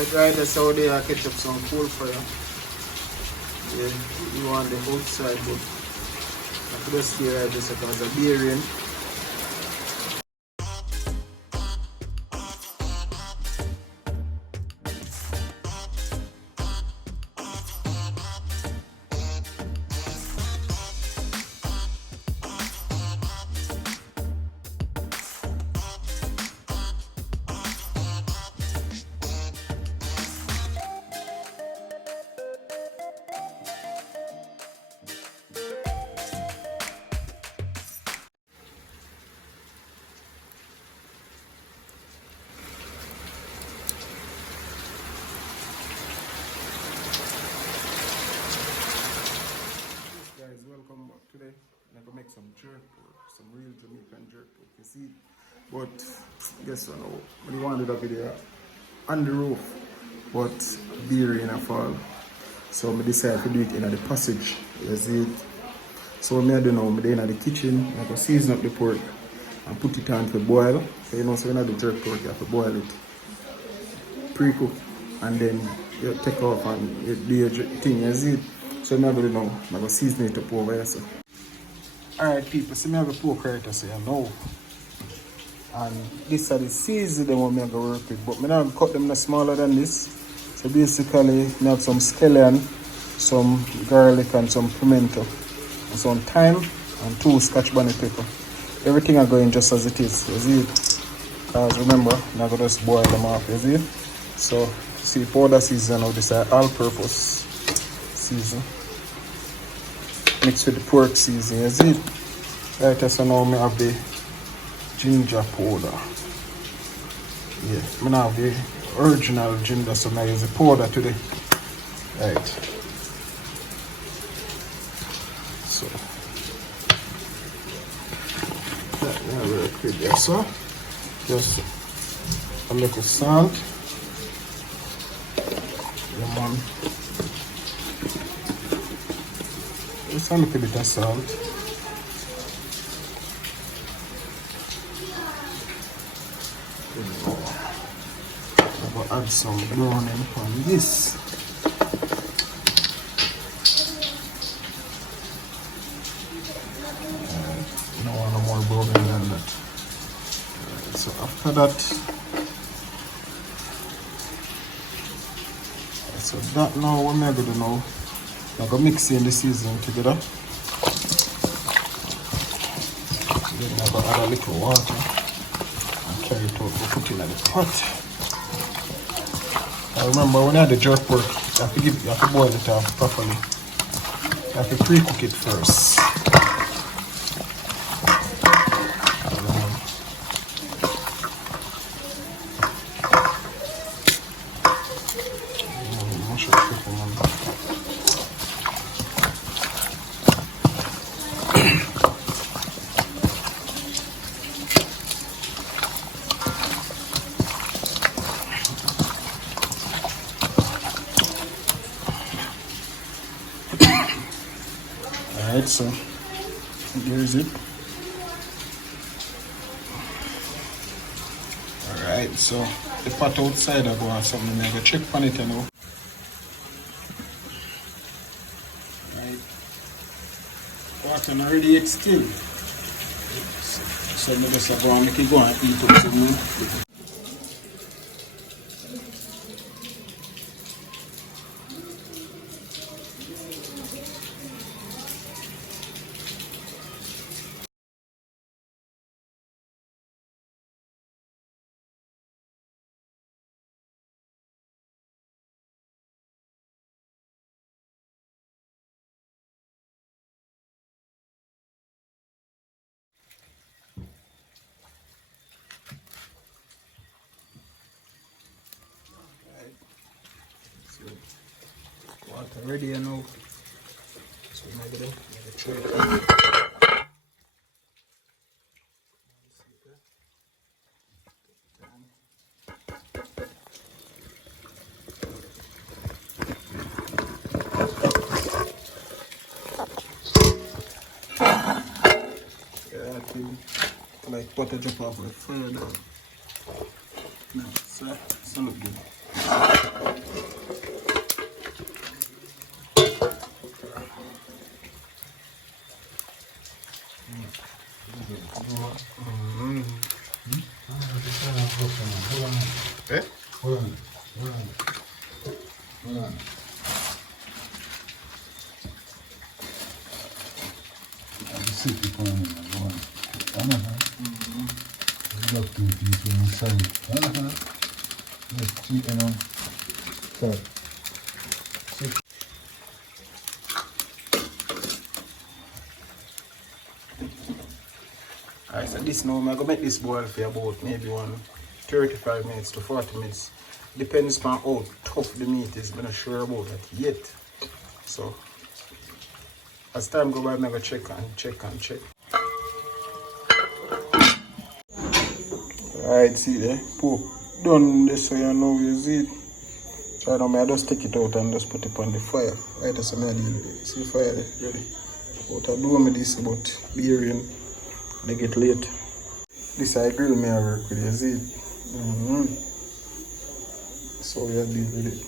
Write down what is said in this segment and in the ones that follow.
Right, that's how they are catch up some cool for you. Yeah, you want the outside, but I could just stay right there because of the bearing. Guys, welcome back today. I'm gonna make some jerk pork, some real Jamaican jerk pork. You see, but guess what? I wanted a video on the roof, but beer in a fall. So I decided to do it in the passage. You see it? So I don't know, I'm in the kitchen. I can season up the pork and put it on to boil. So you know, so when I do jerk pork, you have to boil it, pre-cook, and then you take off and you do your thing. You see it? So I'm going to know, I'm going to season it up over here. So. Alright people, so I have a pork right here, so you know. And this are the season them I'm going to work with. But I'm not cut them smaller than this. So basically, I have some scallion, some garlic and some pimento. And some thyme and 2 scotch bonnet pepper. Everything are going just as it is, you see it? Because remember, I'm going to just boil them off, you see it? So, see powder season now, this is all-purpose season. Mixed with the pork season, you see it? Right, so now I have the ginger powder. Yeah, I have the original ginger, so I use the powder today. Right. So, that now very quick there, so just a little salt. Lemon. Just a little bit of salt. I'm going to add some browning on this. No one more browning than that. So after that, so that now what I'm going to do now, I'm going to mix in the seasoning together. Then I'm going to add a little water and carry it out, put it in the pot. Now remember, when you have the jerk pork, you have to boil it off properly. You have to pre-cook it first. Alright, so there's it. Alright, so the pot outside I go have something, I'm going to check on it now. Right. Water not ready yet still. So I'm just going to make it go and eat up some. Water ready now. So I'm going to try it on. Yeah, I feel like butter drop off with fire down. No, so look good. Eh? Hold on. Sit upon it. Love to people inside. Let's see, so. Alright, so this now, I'm going to make this boil for about maybe 35 minutes to 40 minutes. Depends on how tough the meat is, I'm not sure about that yet. So, as time goes by, I'm going to check. Alright, see there, pork done this, so you know you see it. So now I just take it out and just put it on the fire. Right, that's what I deal with it. See the fire there, ready. But I do me this about beering. They get late. This I grill me I work with, you see it? So we are deal with it.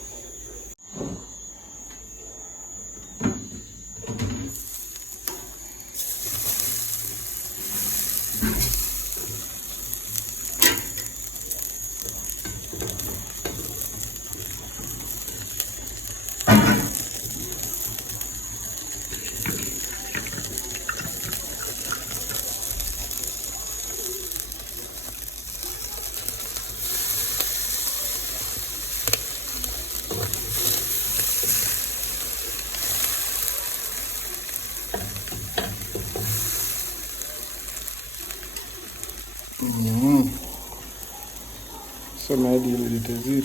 So my deal with it is it.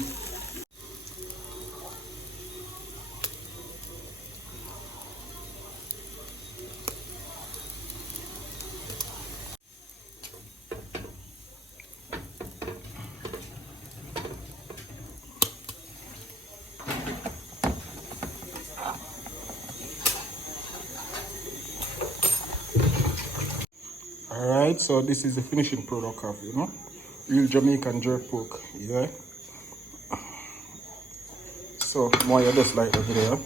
Alright, so this is the finishing product of, real Jamaican jerk pork, yeah? So, more you just like the video,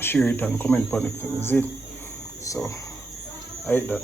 share it and comment on it, is it? So, I hate that.